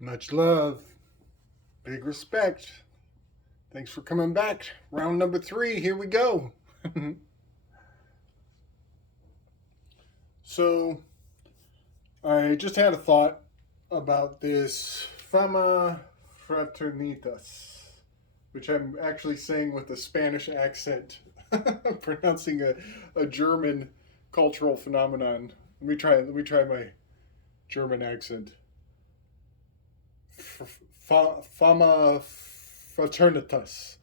Much love, big respect. Thanks for coming back. Round number 3, here we go. So, I just had a thought about this Fama Fraternitas, which I'm actually saying with a Spanish accent, pronouncing a German cultural phenomenon. Let me try my German accent. Fama fraternitas.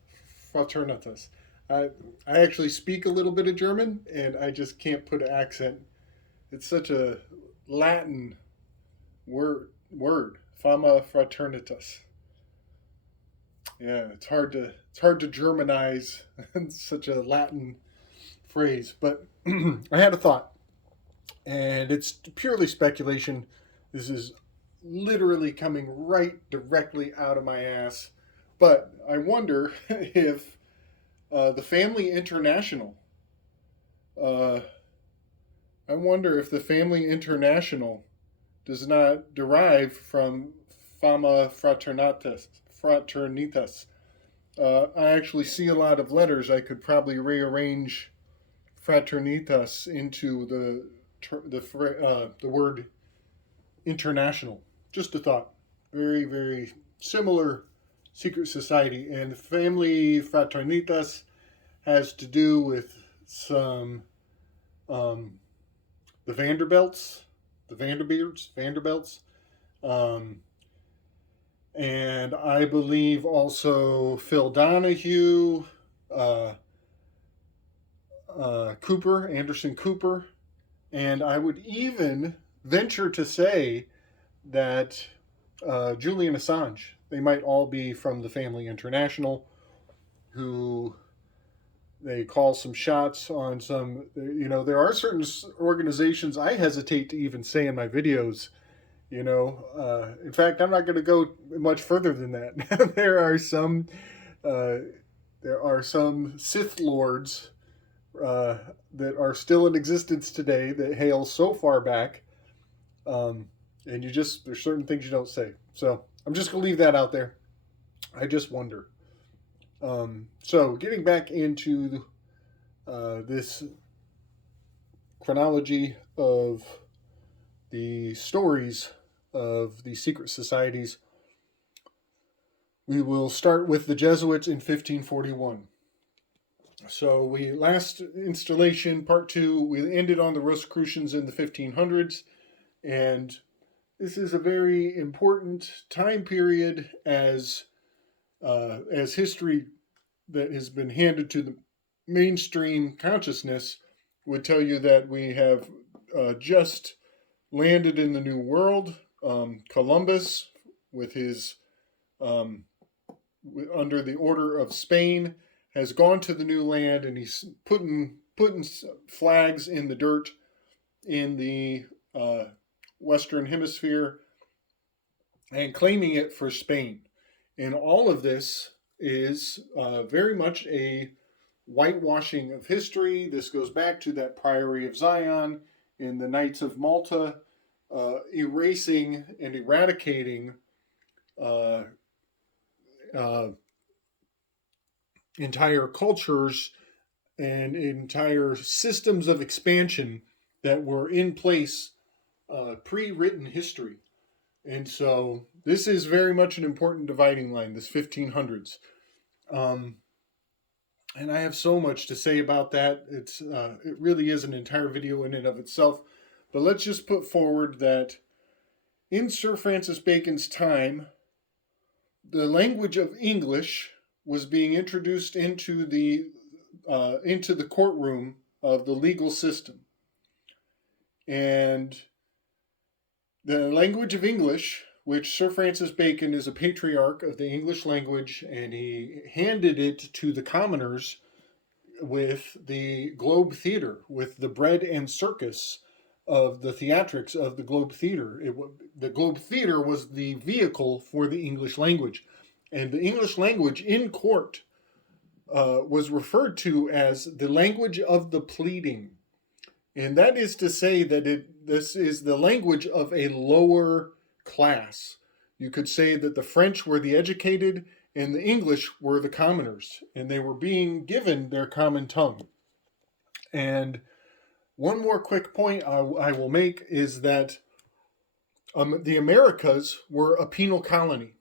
Fraternitas. I, I actually speak a little bit of German, and I just can't put an accent. It's such a Latin word. Fama fraternitas. Yeah, it's hard to Germanize such a Latin phrase. But I had a thought, and it's purely speculation. This is literally coming right directly out of my ass. But I wonder if the Family International, uh, I wonder if the Family International does not derive from Fama Fraternitas. I actually see a lot of letters. I could probably rearrange fraternitas into the word international. Just a thought. Very, very similar secret society. And the family fraternitas has to do with some, um, the Vanderbilts. Um, and I believe also Phil Donahue, uh, Anderson Cooper. And I would even venture to say that Julian Assange, they might all be from the Family International, who they call some shots on some. There are certain organizations I hesitate to even say in my videos. In fact, I'm not going to go much further than that. Uh, there are some Sith lords uh, that are still in existence today that hail so far back, um, and there's certain things you don't say. So I'm just gonna leave that out there. I just wonder. So getting back into this chronology of the stories of the secret societies, we will start with the Jesuits in 1541. So last installation, part 2, we ended on the Rosicrucians in the 1500s, and this is a very important time period as history that has been handed to the mainstream consciousness would tell you that we have just landed in the New World. Columbus, with his um, under the order of Spain, has gone to the new land, and he's putting flags in the dirt in the Western Hemisphere and claiming it for Spain. And all of this is very much a whitewashing of history. This goes back to that Priory of Zion in the Knights of Malta, erasing and eradicating uh, uh, entire cultures and entire systems of expansion that were in place pre-written history. And so this is very much an important dividing line, this 1500s. Um, and I have so much to say about that. It really is an entire video in and of itself. But let's just put forward that in Sir Francis Bacon's time, the language of English was being introduced into the courtroom of the legal system, and the language of English, which Sir Francis Bacon is a patriarch of the English language, and he handed it to the commoners with the Globe Theatre, with the bread and circus of the theatrics of the Globe Theatre. The Globe Theatre was the vehicle for the English language. And the English language in court was referred to as the language of the pleading. And that is to say that this is the language of a lower class. You could say that the French were the educated and the English were the commoners, and they were being given their common tongue. And one more quick point I will make is that the Americas were a penal colony.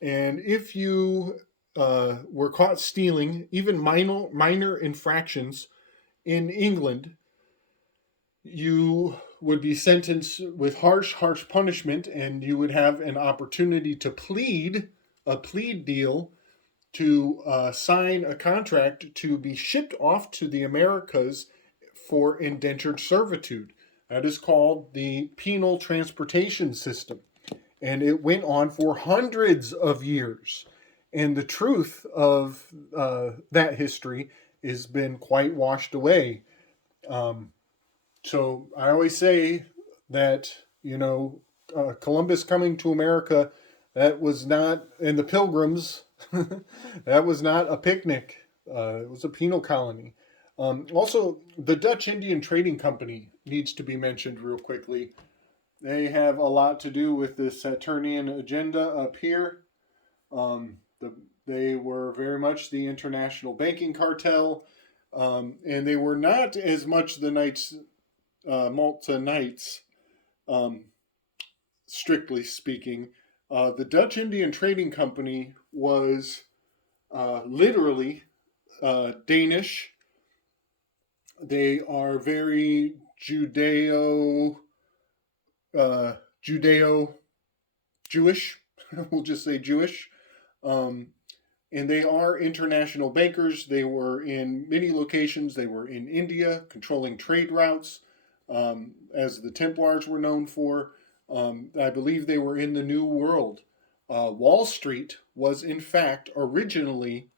And if you were caught stealing even minor infractions in England, you would be sentenced with harsh punishment, and you would have an opportunity to plead a plea deal to sign a contract to be shipped off to the Americas for indentured servitude. That is called the penal transportation system. And it went on for hundreds of years. And the truth of that history has been quite washed away. So I always say that, Columbus coming to America, that was not, and the Pilgrims, that was not a picnic. It was a penal colony. Also, the Dutch Indian Trading Company needs to be mentioned real quickly. They have a lot to do with the Saturnian agenda up here. They were very much the international banking cartel, and they were not as much the Malta Knights, strictly speaking. The Dutch Indian Trading Company was literally Danish. They are very Judeo Jewish. We'll just say Jewish. And they are international bankers. They were in many locations. They were in India, controlling trade routes, as the Templars were known for. I believe they were in the New World. Wall Street was, in fact, originally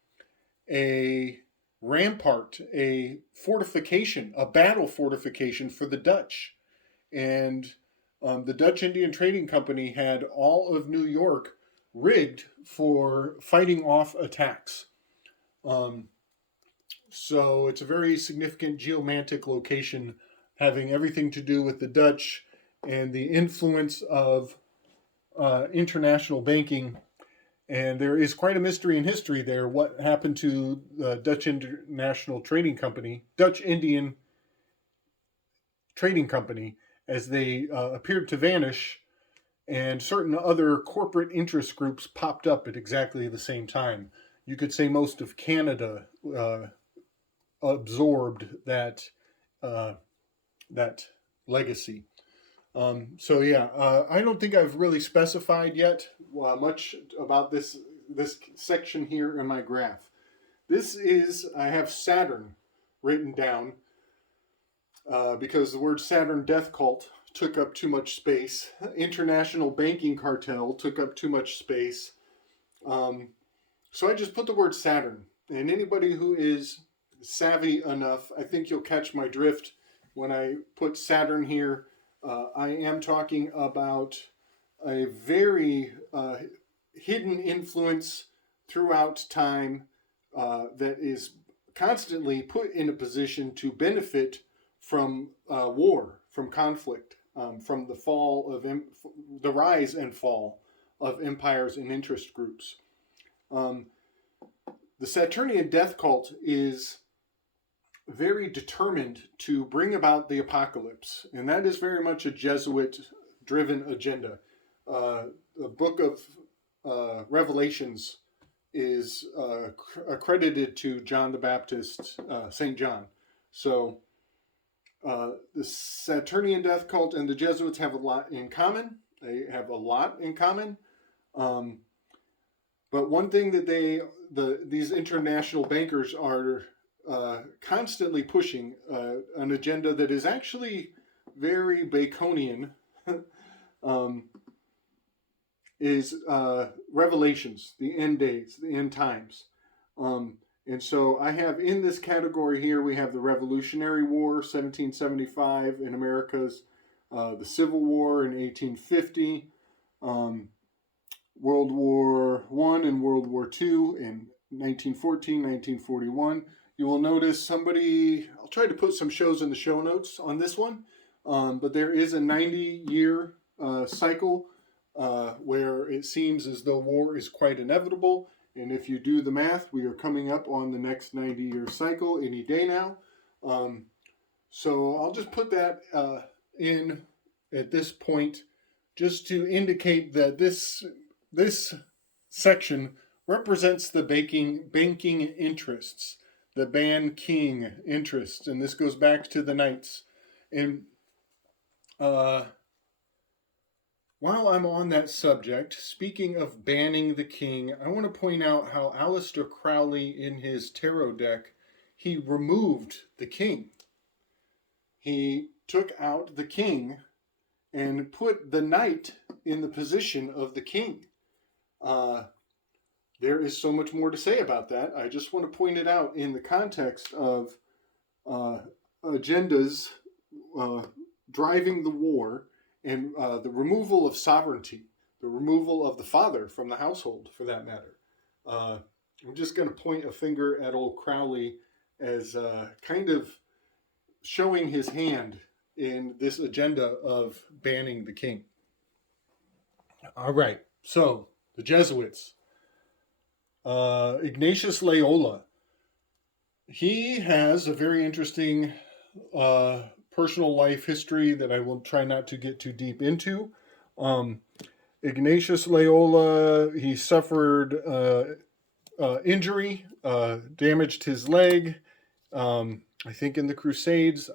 a rampart, a fortification, a battle fortification for the Dutch. And the Dutch Indian Trading Company had all of New York rigged for fighting off attacks. So it's a very significant geomantic location, having everything to do with the Dutch and the influence of international banking. And there is quite a mystery in history there. What happened to the Dutch Indian Trading Company, as they appeared to vanish, and certain other corporate interest groups popped up at exactly the same time. You could say most of Canada absorbed that legacy. I don't think I've really specified yet much about this section here in my graph. I have Saturn written down because the word Saturn death cult took up too much space. International banking cartel took up too much space. So I just put the word Saturn. And anybody who is savvy enough, I think you'll catch my drift when I put Saturn here. I am talking about a very hidden influence throughout time that is constantly put in a position to benefit from war, from conflict, from the rise and fall of empires and interest groups. The Saturnian death cult is very determined to bring about the apocalypse, and that is very much a Jesuit-driven agenda. The book of Revelations is accredited to John the Baptist, St. John. So the Saturnian death cult and the Jesuits have a lot in common. They have a lot in common. But one thing that these international bankers are constantly pushing, an agenda that is actually very Baconian, is Revelations, the end days, the end times. And so I have in this category here, we have the Revolutionary War, 1775 in Americas, the Civil War in 1850, World War I and World War II in 1914, 1941. You will notice I'll try to put some shows in the show notes on this one, but there is a 90-year cycle where it seems as though war is quite inevitable. And if you do the math, we are coming up on the next 90-year cycle any day now. So I'll just put that in at this point, just to indicate that this section represents the banking interests, the ban king interests, and this goes back to the knights. And while I'm on that subject, speaking of banning the king, I want to point out how Aleister Crowley, in his tarot deck, he removed the king. He took out the king and put the knight in the position of the king. There is so much more to say about that. I just want to point it out in the context of agendas driving the war, and the removal of sovereignty, the removal of the father from the household, for that matter. I'm just going to point a finger at old Crowley as kind of showing his hand in this agenda of banning the king. All right, so the Jesuits. Ignatius Loyola. He has a very interesting personal life history that I will try not to get too deep into. Ignatius Loyola, he suffered injury, damaged his leg, I think in the Crusades,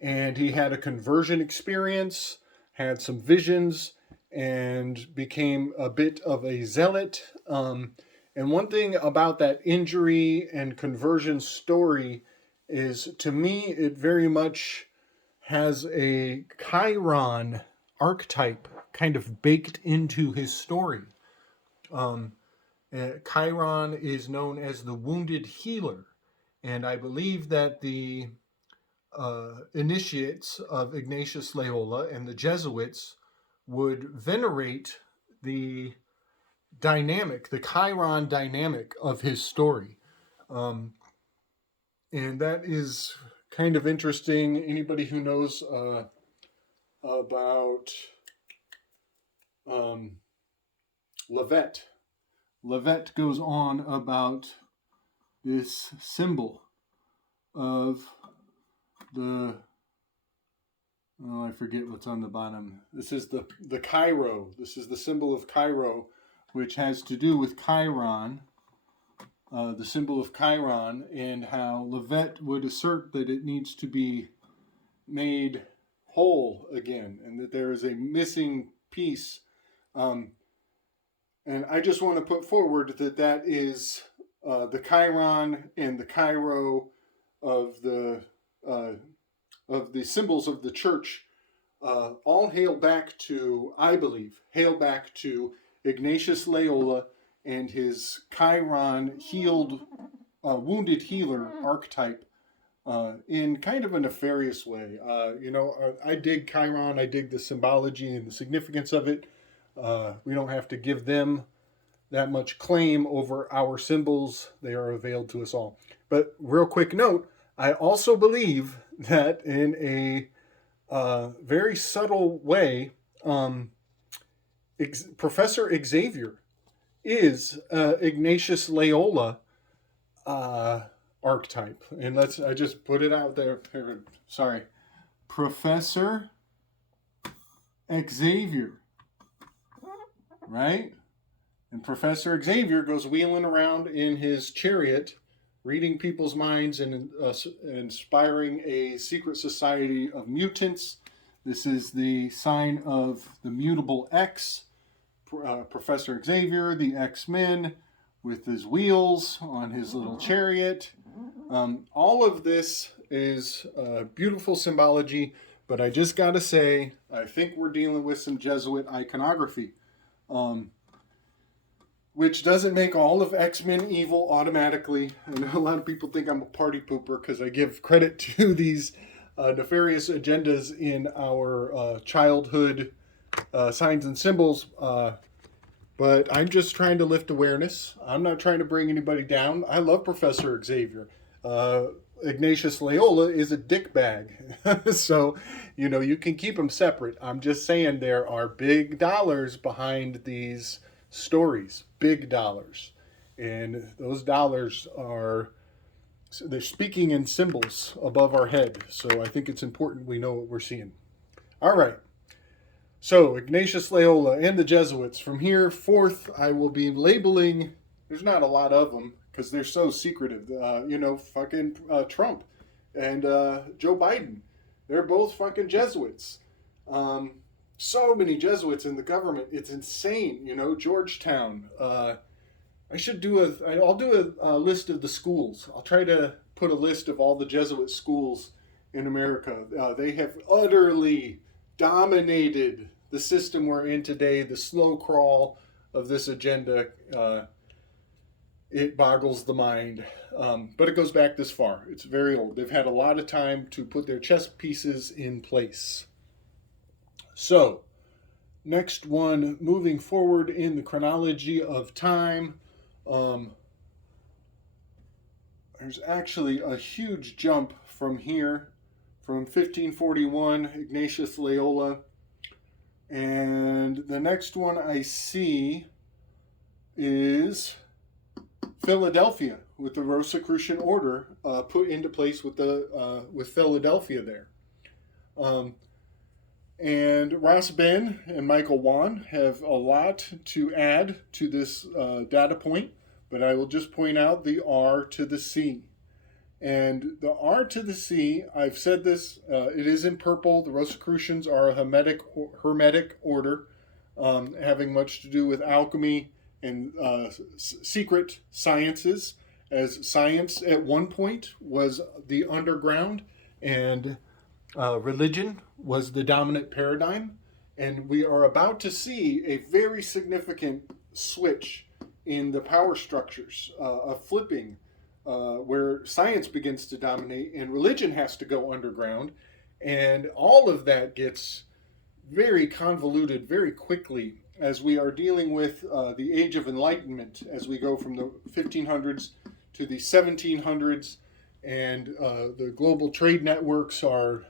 and he had a conversion experience, had some visions, and became a bit of a zealot. And one thing about that injury and conversion story is, to me, it very much has a Chiron archetype kind of baked into his story. Chiron is known as the wounded healer, and I believe that the initiates of Ignatius Loyola and the Jesuits would venerate the dynamic, the Chiron dynamic of his story. And that is kind of interesting. Anybody who knows about Levet goes on about this symbol of the, I forget what's on the bottom. This is the Cairo. This is the symbol of Cairo, which has to do with Chiron, the symbol of Chiron, and how Levet would assert that it needs to be made whole again, and that there is a missing piece. And I just want to put forward that that is the Chiron and the Cairo of the symbols of the church, all hail back to, I believe, Ignatius Loyola and his Chiron healed, wounded healer archetype in kind of a nefarious way. I dig Chiron, I dig the symbology and the significance of it. We don't have to give them that much claim over our symbols. They are availed to us all. But real quick note, I also believe that in a very subtle way, Professor Xavier is Ignatius Loyola archetype. And I just put it out there. Sorry. Professor Xavier. Right? And Professor Xavier goes wheeling around in his chariot, reading people's minds and inspiring a secret society of mutants. This is the sign of the mutable X, Professor Xavier, the X-Men, with his wheels on his little chariot. All of this is beautiful symbology, but I just got to say, I think we're dealing with some Jesuit iconography. Which doesn't make all of X-Men evil automatically. I know a lot of people think I'm a party pooper because I give credit to these nefarious agendas in our childhood signs and symbols. But I'm just trying to lift awareness. I'm not trying to bring anybody down. I love Professor Xavier. Ignatius Loyola is a dickbag. So, you can keep them separate. I'm just saying there are big dollars behind these stories, big dollars. And those dollars are, they're speaking in symbols above our head. So I think it's important we know what we're seeing. All right. So Ignatius Loyola and the Jesuits. From here forth, I will be labeling. There's not a lot of them because they're so secretive. Fucking Trump and Joe Biden. They're both fucking Jesuits. So many Jesuits in the government. It's insane. Georgetown. I'll do a list of the schools. I'll try to put a list of all the Jesuit schools in America. They have utterly dominated the system we're in today. The slow crawl of this agenda, it boggles the mind. But it goes back this far. It's very old. They've had a lot of time to put their chess pieces in place. So, next one, moving forward in the chronology of time. There's actually a huge jump from here, from 1541, Ignatius Loyola. And the next one I see is Philadelphia, with the Rosicrucian order put into place with Philadelphia there. And Ross Ben and Michael Wan have a lot to add to this data point, but I will just point out the R to the C. And the R to the C, I've said this, it is in purple. The Rosicrucians are a Hermetic order, having much to do with alchemy and secret sciences, as science at one point was the underground and religion was the dominant paradigm. And we are about to see a very significant switch in the power structures, a flipping where science begins to dominate and religion has to go underground. And all of that gets very convoluted very quickly as we are dealing with the Age of Enlightenment, as we go from the 1500s to the 1700s, and the global trade networks are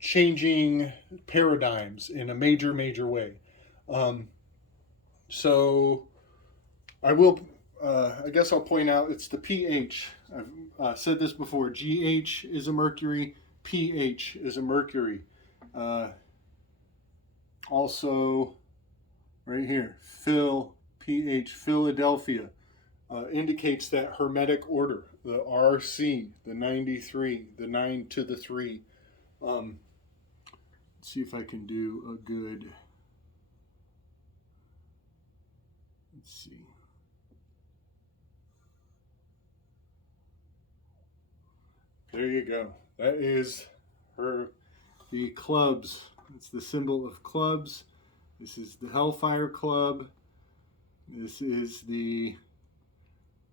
changing paradigms in a major way. So I guess I'll point out it's the pH. I've said this before. GH is a mercury. pH is a mercury. Also, right here, pH, Philadelphia, indicates that Hermetic order. The RC, the 93, the 9 to the 3. Let's see if I can do a good. Let's see. There you go. That is the clubs. It's the symbol of clubs. This is the Hellfire Club. This is the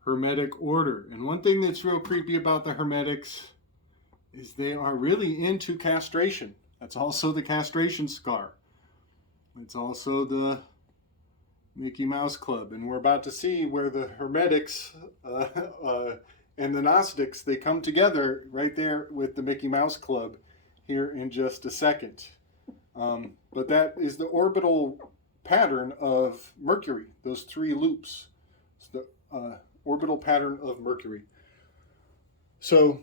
Hermetic order. And one thing that's real creepy about the Hermetics is they are really into castration. That's also the castration scar. It's also the Mickey Mouse Club. And we're about to see where the Hermetics and the Gnostics, they come together right there with the Mickey Mouse Club here in just a second. But that is the orbital pattern of Mercury, those 3 loops. It's the orbital pattern of Mercury. So,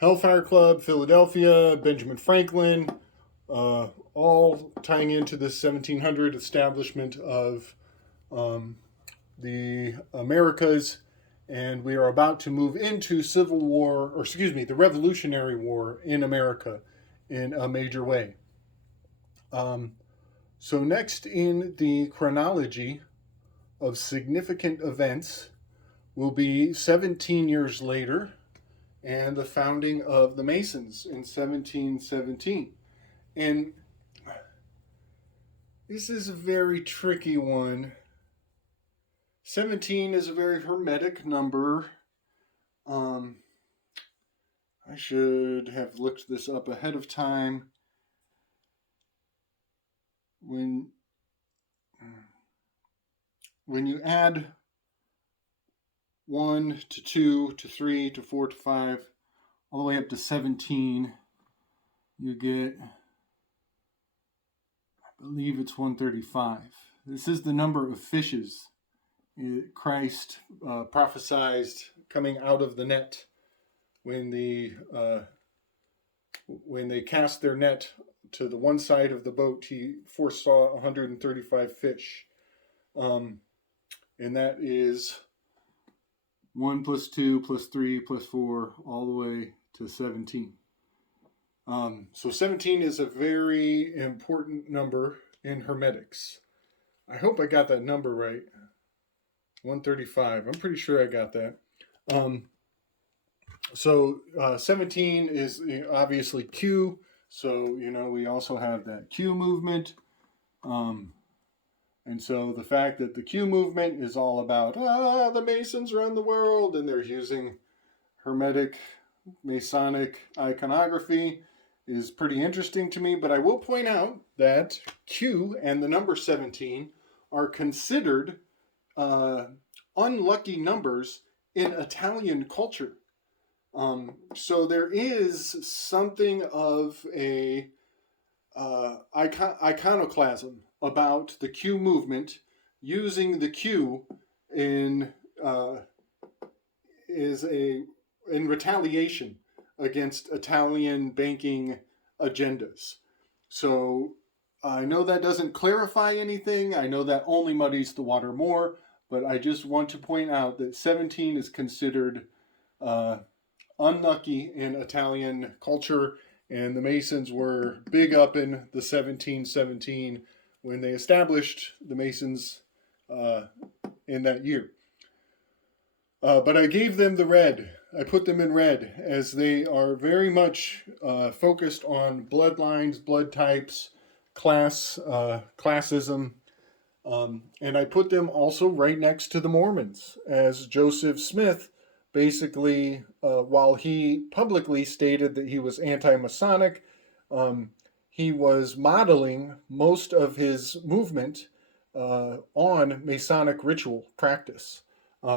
Hellfire Club, Philadelphia, Benjamin Franklin, all tying into this 1700 establishment of the Americas. And we are about to move into the Revolutionary War in America in a major way. So next in the chronology of significant events will be 17 years later and the founding of the Masons in 1717. And this is a very tricky one. 17 is a very hermetic number. I should have looked this up ahead of time. When you add 1 to 2 to 3 to 4 to 5, all the way up to 17, you get, I believe it's 135. This is the number of fishes Christ prophesied coming out of the net when they cast their net to the one side of the boat. He foresaw 135 fish, and that is 1 plus 2 plus 3 plus 4 all the way to 17. So 17 is a very important number in hermetics. I hope I got that number right. 135. I'm pretty sure I got that. So 17 is obviously Q. So, we also have that Q movement. And so the fact that the Q movement is all about, the Masons run the world, and they're using Hermetic, Masonic iconography is pretty interesting to me. But I will point out that Q and the number 17 are considered unlucky numbers in Italian culture. So there is something of a iconoclasm about the Q movement using the Q in retaliation against Italian banking agendas. So I know that doesn't clarify anything. I know that only muddies the water more, but I just want to point out that 17 is considered unlucky in Italian culture, and the Masons were big up in the 1717 when they established the Masons in that year. But I gave them the red. I put them in red as they are very much focused on bloodlines, blood types, classism. And I put them also right next to the Mormons, as Joseph Smith basically, while he publicly stated that he was anti-Masonic, he was modeling most of his movement on Masonic ritual practice.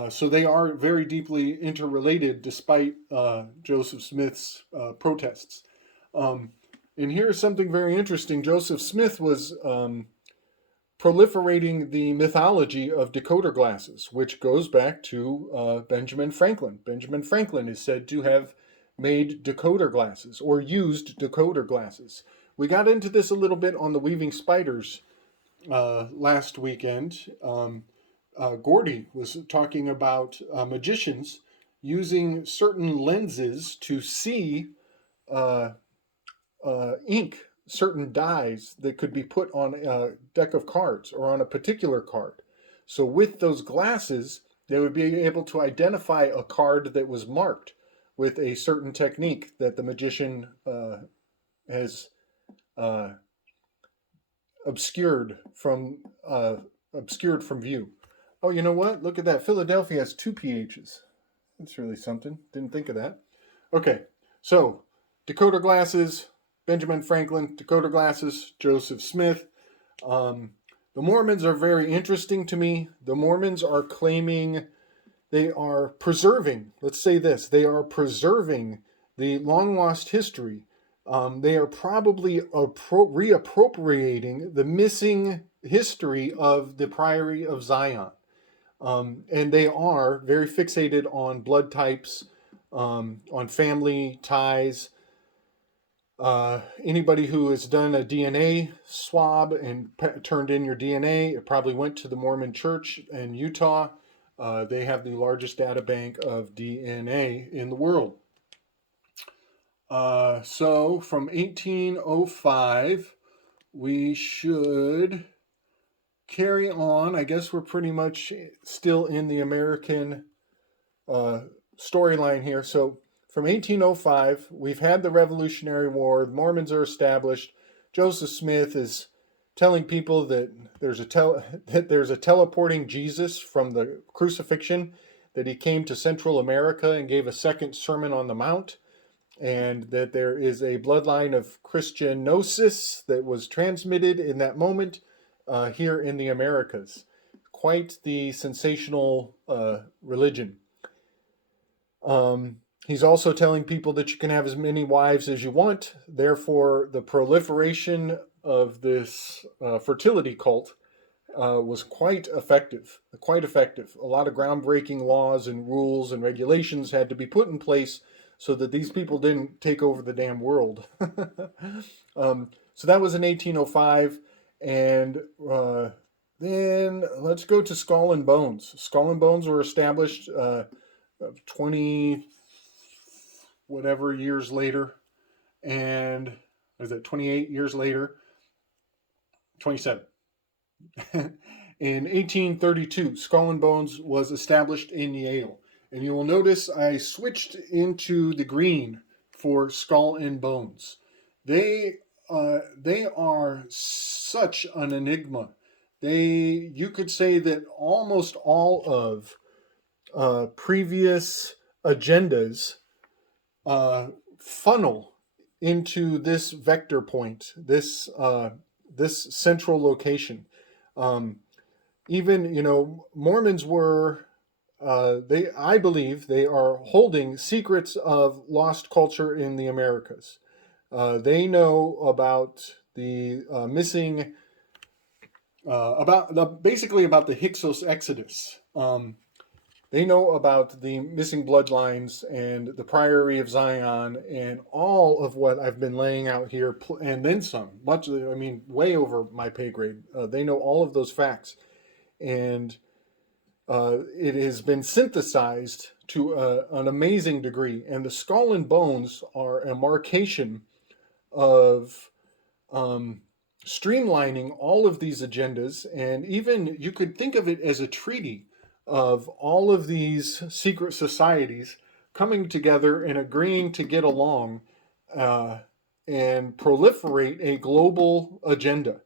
So they are very deeply interrelated despite Joseph Smith's protests. And here's something very interesting. Joseph Smith was proliferating the mythology of decoder glasses, which goes back to Benjamin Franklin. Benjamin Franklin is said to have made decoder glasses or used decoder glasses. We got into this a little bit on the Weaving Spiders last weekend. Gordy was talking about magicians using certain lenses to see ink, certain dyes that could be put on a deck of cards or on a particular card. So with those glasses, they would be able to identify a card that was marked with a certain technique that the magician has obscured from view. Oh, you know what? Look at that. Philadelphia has 2 PHs. That's really something. Didn't think of that. Okay, so decoder glasses, Benjamin Franklin, decoder glasses, Joseph Smith. The Mormons are very interesting to me. The Mormons are claiming they are preserving, let's say this, they are preserving the long lost history. They are probably reappropriating the missing history of the Priory of Zion. And they are very fixated on blood types, on family ties. Anybody who has done a DNA swab and turned in your DNA, it probably went to the Mormon Church in Utah. They have the largest data bank of DNA in the world. So from 1805, we should carry on. I guess we're pretty much still in the American storyline here. So from 1805, we've had the Revolutionary War. The Mormons are established. Joseph Smith is telling people that there's a teleporting Jesus from the crucifixion, that he came to Central America and gave a second Sermon on the Mount, and that there is a bloodline of Christian gnosis that was transmitted in that moment here in the Americas. Quite the sensational religion. He's also telling people that you can have as many wives as you want. Therefore, the proliferation of this fertility cult was quite effective. Quite effective. A lot of groundbreaking laws and rules and regulations had to be put in place so that these people didn't take over the damn world. So that was in 1805, and then let's go to Skull and Bones. Skull and Bones were established 20 whatever years later, and is it 28 years later? 27. In 1832, Skull and Bones was established in Yale. And you will notice I switched into the green for Skull and Bones. They are such an enigma. You could say that almost all of previous agendas funnel into this vector point, this central location. Even Mormons were I believe they are holding secrets of lost culture in the Americas. They know about the missing basically about the Hyksos Exodus. They know about the missing bloodlines and the Priory of Zion and all of what I've been laying out here, and then some. Way over my pay grade. They know all of those facts, and it has been synthesized to an amazing degree. And the Skull and Bones are a marcation of streamlining all of these agendas, and even you could think of it as a treaty of all of these secret societies coming together and agreeing to get along and proliferate a global agenda.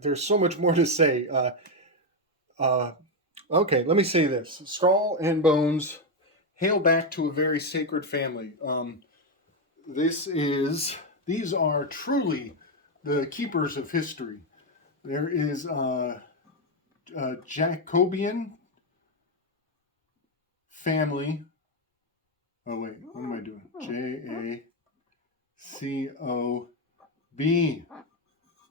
There's so much more to say. Okay, let me say this. Skull and Bones hail back to a very sacred family. These are truly the keepers of history. There is Jacobian family. Oh wait, what am I doing? Jacob,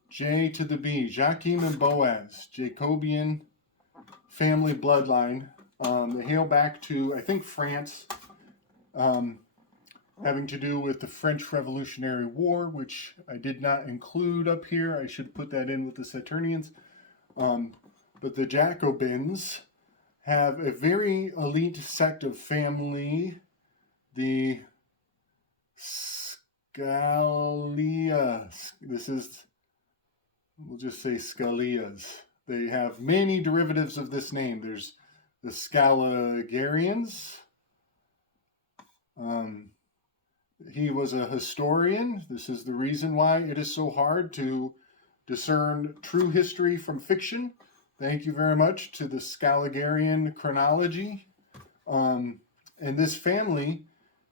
J to the B. Joachim and Boaz, Jacobian family bloodline. They hail back to, I think, France, having to do with the French Revolutionary War, which I did not include up here. I should put that in with the Saturnians. But the Jacobins have a very elite sect of family, the Scalia. We'll just say Scalias. They have many derivatives of this name. There's the Scala Guardians. He was a historian. This is the reason why it is so hard to discern true history from fiction. Thank you very much to the Scala Guardian chronology. And this family,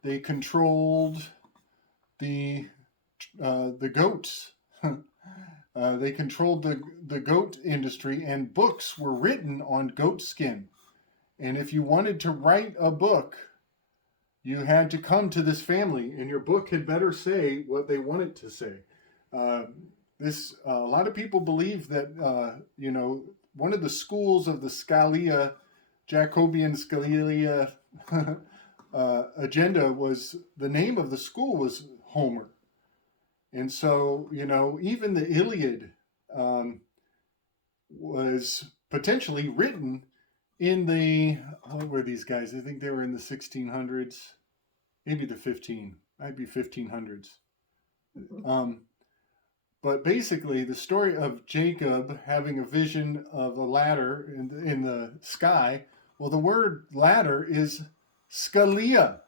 they controlled the goats. They controlled the goat industry, and books were written on goat skin. And if you wanted to write a book, you had to come to this family, and your book had better say what they want it to say. A lot of people believe that one of the schools of the Jacobian Scalia agenda was, the name of the school was Homer. And so, even the Iliad was potentially written in what were these guys? I think they were in the 1600s, maybe the 1500s. But basically, the story of Jacob having a vision of a ladder in the sky, well, the word ladder is Scalia.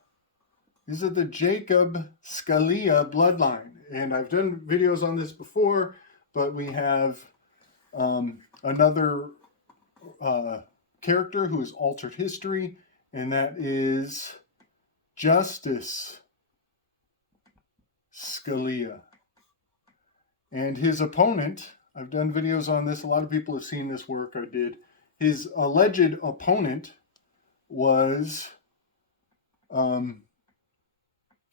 These are the Jacob Scalia bloodline. And I've done videos on this before, but we have another character who has altered history, and that is Justice Scalia. And his opponent, I've done videos on this, a lot of people have seen this work I did. His alleged opponent was,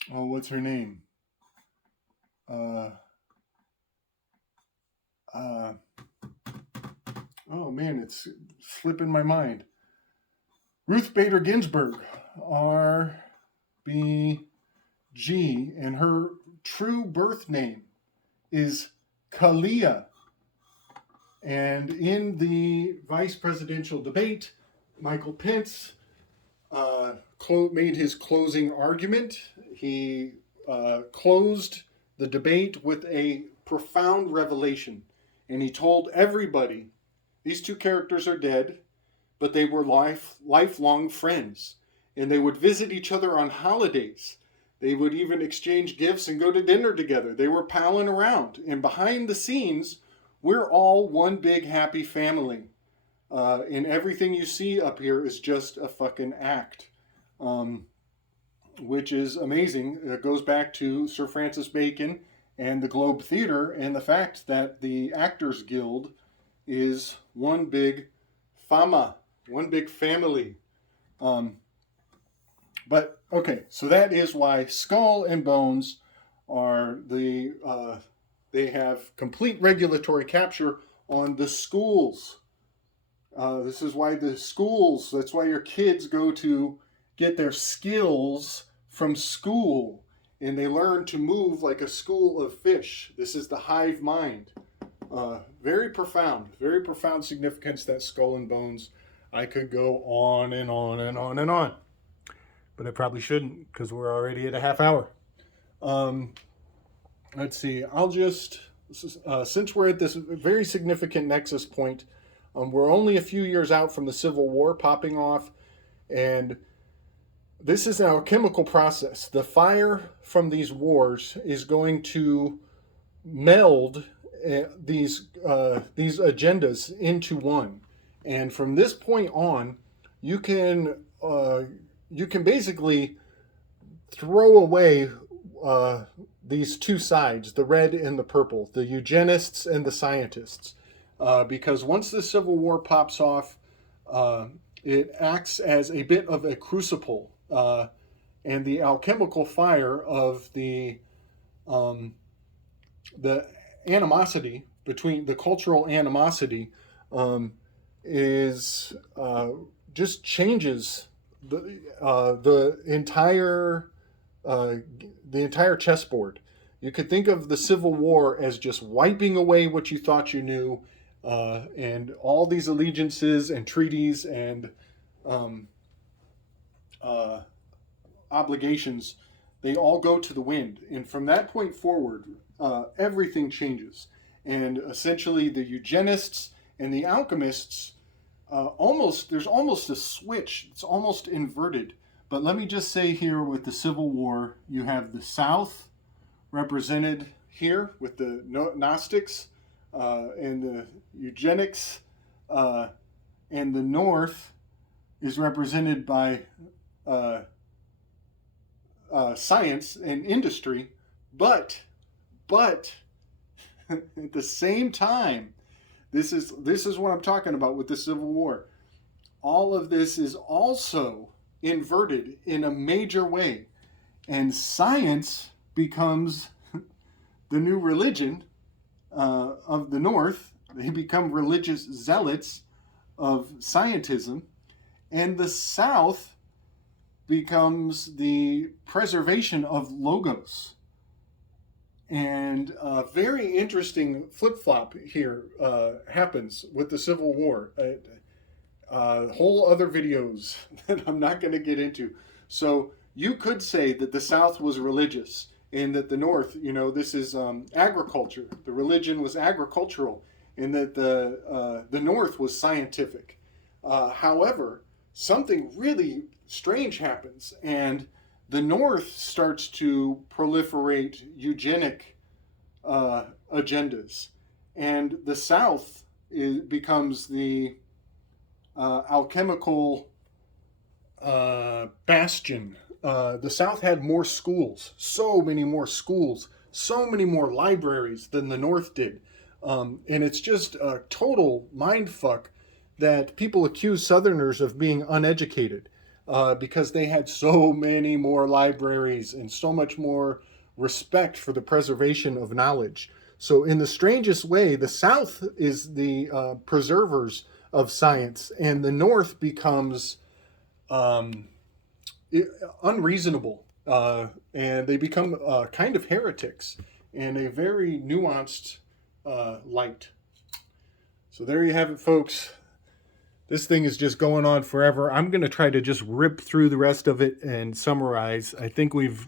what's her name? Oh man, it's slipping my mind. Ruth Bader Ginsburg, RBG, and her true birth name is Kalia. And in the vice presidential debate, Michael Pence made his closing argument. He closed the debate with a profound revelation. And he told everybody, these two characters are dead, but they were lifelong friends. And they would visit each other on holidays. They would even exchange gifts and go to dinner together. They were palling around. And behind the scenes, we're all one big happy family. And everything you see up here is just a fucking act. Which is amazing. It goes back to Sir Francis Bacon and the Globe Theatre and the fact that the Actors Guild is one big fama, one big family. But okay, so that is why Skull and Bones are they have complete regulatory capture on the schools. This is why the schools, that's why your kids go to get their skills from school, and they learn to move like a school of fish. This is the hive mind. Very profound significance, that Skull and Bones. I could go on and on and on and on, but I probably shouldn't because we're already at a half hour. Let's see. I'll just, since we're at this very significant nexus point, we're only a few years out from the Civil War popping off, and this is now a chemical process. The fire from these wars is going to meld these agendas into one, and from this point on, you can basically throw away these two sides, the red and the purple, the eugenists and the scientists, because once the Civil War pops off, it acts as a bit of a crucible, and the alchemical fire of the animosity between the cultural animosity is just changes the entire chessboard. You could think of the Civil War as just wiping away what you thought you knew, and all these allegiances and treaties and obligations, they all go to the wind. And from that point forward, everything changes. And essentially the eugenists and the alchemists, there's almost a switch. It's almost inverted. But let me just say here, with the Civil War, you have the South represented here with the Gnostics and the eugenics, and the North is represented by science and industry, but at the same time, this is what I'm talking about with the Civil War. All of this is also inverted in a major way, and science becomes the new religion of the North. They become religious zealots of scientism, and the South becomes the preservation of logos. And a very interesting flip-flop here happens with the Civil War. Whole other videos that I'm not going to get into. So you could say that the South was religious, and that the North, this is agriculture. The religion was agricultural, and that the North was scientific. However, something really strange happens, and the North starts to proliferate eugenic agendas, and the South becomes the alchemical bastion. The South had more schools, so many more schools, so many more libraries than the North did. And it's just a total mindfuck that people accuse Southerners of being uneducated. because they had so many more libraries and so much more respect for the preservation of knowledge. So, in the strangest way, the South is the preservers of science, and the North becomes um, unreasonable, and they become kind of heretics in a very nuanced light. So there you have it, folks. This thing is just going on forever. I'm going to try to just rip through the rest of it and summarize. I think we've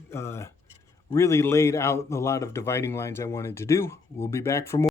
really laid out a lot of dividing lines I wanted to do. We'll be back for more.